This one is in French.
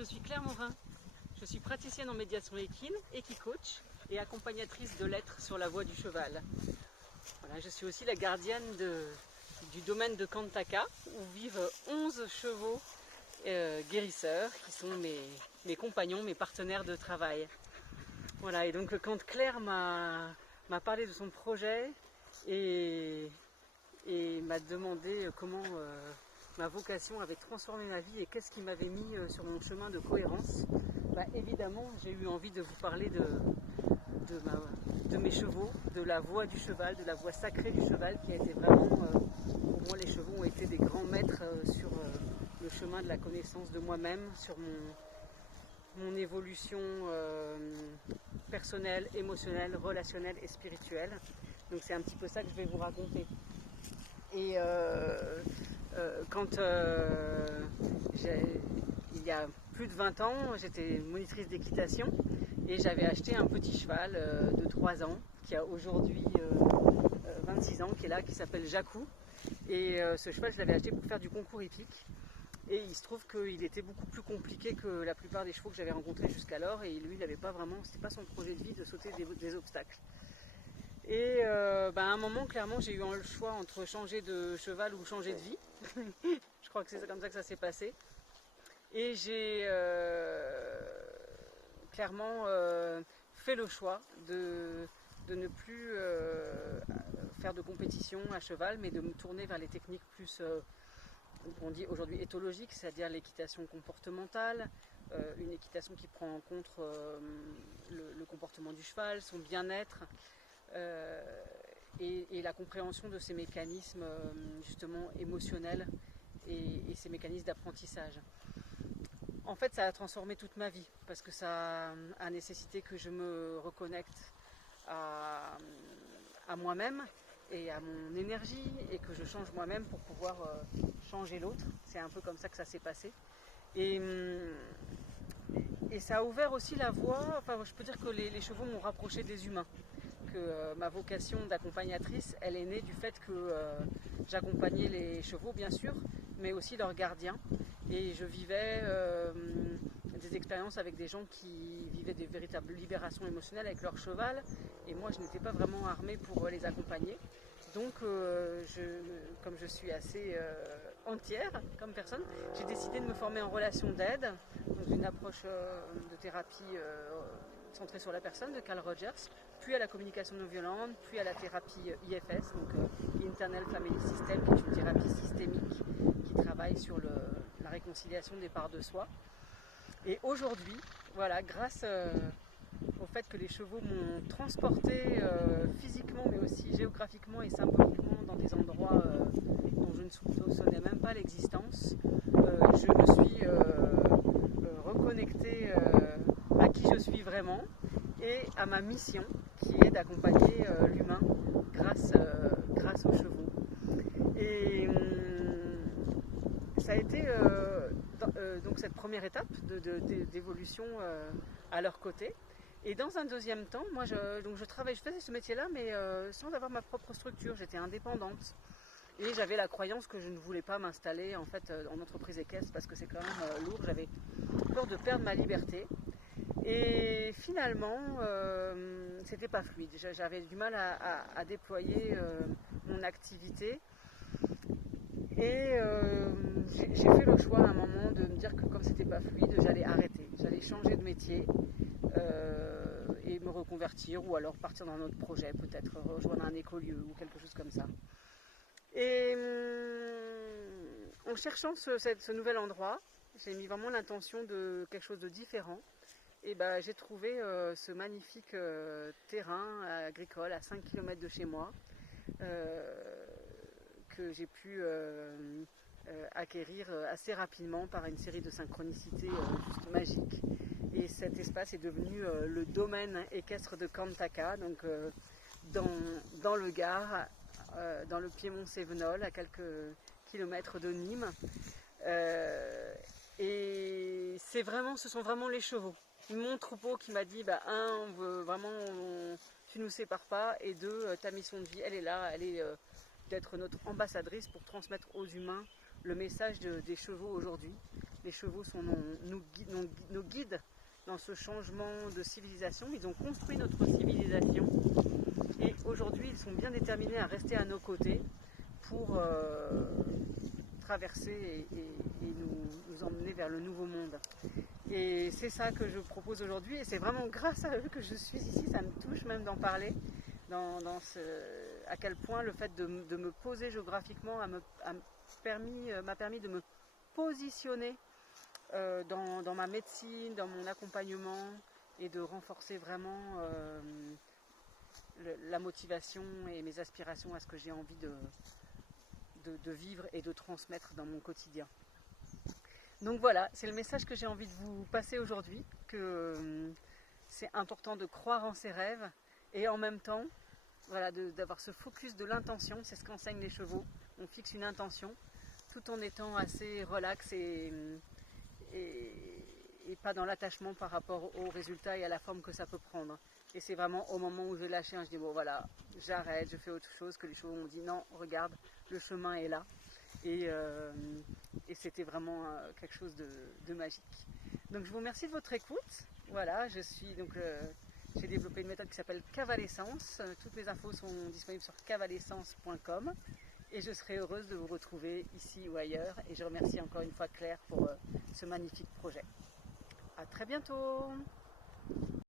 je suis Claire Morin. Je suis praticienne en médiation équine, équicoach et accompagnatrice de l'être sur la voie du cheval. Voilà, je suis aussi la gardienne du domaine de Kantaka où vivent 11 chevaux guérisseurs qui sont mes compagnons, mes partenaires de travail. Voilà, et donc quand Claire m'a parlé de son projet et m'a demandé comment ma vocation avait transformé ma vie et qu'est-ce qui m'avait mis sur mon chemin de cohérence, évidemment j'ai eu envie de vous parler de mes chevaux, de la voie du cheval, de la voie sacrée du cheval qui a été vraiment, pour moi les chevaux ont été des grands maîtres sur le chemin de la connaissance de moi-même, sur mon évolution personnelle, émotionnelle, relationnelle et spirituelle. Donc c'est un petit peu ça que je vais vous raconter. Et il y a plus de 20 ans, j'étais monitrice d'équitation et j'avais acheté un petit cheval de 3 ans qui a aujourd'hui 26 ans, qui est là, qui s'appelle Jacou. Et ce cheval, je l'avais acheté pour faire du concours hippique. Et il se trouve qu'il était beaucoup plus compliqué que la plupart des chevaux que j'avais rencontrés jusqu'alors. Et lui, il n'avait pas vraiment, c'était pas son projet de vie de sauter des obstacles. Et à un moment, clairement, j'ai eu le choix entre changer de cheval ou changer de vie. Je crois que c'est comme ça que ça s'est passé. Et j'ai clairement fait le choix de ne plus faire de compétition à cheval, mais de me tourner vers les techniques plus, on dit aujourd'hui éthologiques, c'est-à-dire l'équitation comportementale, une équitation qui prend en compte le comportement du cheval, son bien-être, et la compréhension de ces mécanismes justement émotionnels et ces mécanismes d'apprentissage. En fait, ça a transformé toute ma vie parce que ça a nécessité que je me reconnecte à moi-même et à mon énergie et que je change moi-même pour pouvoir changer l'autre. C'est un peu comme ça que ça s'est passé. Et ça a ouvert aussi la voie, enfin je peux dire que les chevaux m'ont rapproché des humains. Que ma vocation d'accompagnatrice, elle est née du fait que j'accompagnais les chevaux bien sûr, mais aussi leurs gardiens. Et je vivais des expériences avec des gens qui vivaient des véritables libérations émotionnelles avec leur cheval. Et moi, je n'étais pas vraiment armée pour les accompagner. Donc, comme je suis assez entière comme personne, j'ai décidé de me former en relation d'aide, donc une approche de thérapie centrée sur la personne de Carl Rogers, puis à la communication non violente, puis à la thérapie IFS, donc Internal Family System, qui est une thérapie systémique qui travaille sur la réconciliation des parts de soi. Et aujourd'hui, voilà, grâce au fait que les chevaux m'ont transporté physiquement, mais aussi géographiquement et symboliquement dans des endroits dont je ne soupçonnais même pas l'existence, je me suis reconnectée à qui je suis vraiment et à ma mission qui est d'accompagner l'humain grâce aux chevaux. Et ça a été donc cette première étape d'évolution à leur côté. Et dans un deuxième temps, moi je faisais ce métier-là, mais sans avoir ma propre structure, j'étais indépendante. Et j'avais la croyance que je ne voulais pas m'installer en fait en entreprise équestre parce que c'est quand même lourd, j'avais peur de perdre ma liberté. Et finalement, c'était pas fluide. J'avais du mal à déployer mon activité. Et j'ai fait le choix à un moment de me dire que comme c'était pas fluide, j'allais arrêter. J'allais changer de métier et me reconvertir ou alors partir dans un autre projet, peut-être rejoindre un écolieu ou quelque chose comme ça. Et en cherchant ce nouvel endroit, j'ai mis vraiment l'intention de quelque chose de différent. Et j'ai trouvé ce magnifique terrain agricole à 5 km de chez moi que j'ai pu acquérir assez rapidement par une série de synchronicités juste magiques. Et cet espace est devenu le domaine équestre de Kantaka, donc dans le Gard, dans le Piémont-Sévenol, à quelques kilomètres de Nîmes. Et ce sont vraiment les chevaux. Mon troupeau qui m'a dit, un, on veut vraiment, tu nous sépares pas, et deux, ta mission de vie, elle est là, elle est d'être notre ambassadrice pour transmettre aux humains le message des chevaux aujourd'hui. Les chevaux sont nos guides dans ce changement de civilisation. Ils ont construit notre civilisation et aujourd'hui ils sont bien déterminés à rester à nos côtés pour traverser et nous emmener vers le nouveau monde. Et c'est ça que je propose aujourd'hui et c'est vraiment grâce à eux que je suis ici. Ça me touche même d'en parler, à quel point le fait de me poser géographiquement m'a permis de me positionner dans ma médecine, dans mon accompagnement et de renforcer vraiment la motivation et mes aspirations à ce que j'ai envie de vivre et de transmettre dans mon quotidien. Donc voilà, c'est le message que j'ai envie de vous passer aujourd'hui, que c'est important de croire en ses rêves et en même temps voilà, d'avoir ce focus de l'intention. C'est ce qu'enseignent les chevaux. On fixe une intention tout en étant assez relax et pas dans l'attachement par rapport au résultat et à la forme que ça peut prendre. Et c'est vraiment au moment où je lâche, je dis bon voilà, j'arrête, je fais autre chose, que les chevaux m'ont dit non, regarde, le chemin est là. Et c'était vraiment quelque chose de magique. Donc je vous remercie de votre écoute. Voilà, j'ai développé une méthode qui s'appelle Cavalescence. Toutes les infos sont disponibles sur cavalescence.com et je serai heureuse de vous retrouver ici ou ailleurs. Et je remercie encore une fois Claire pour ce magnifique projet. À très bientôt.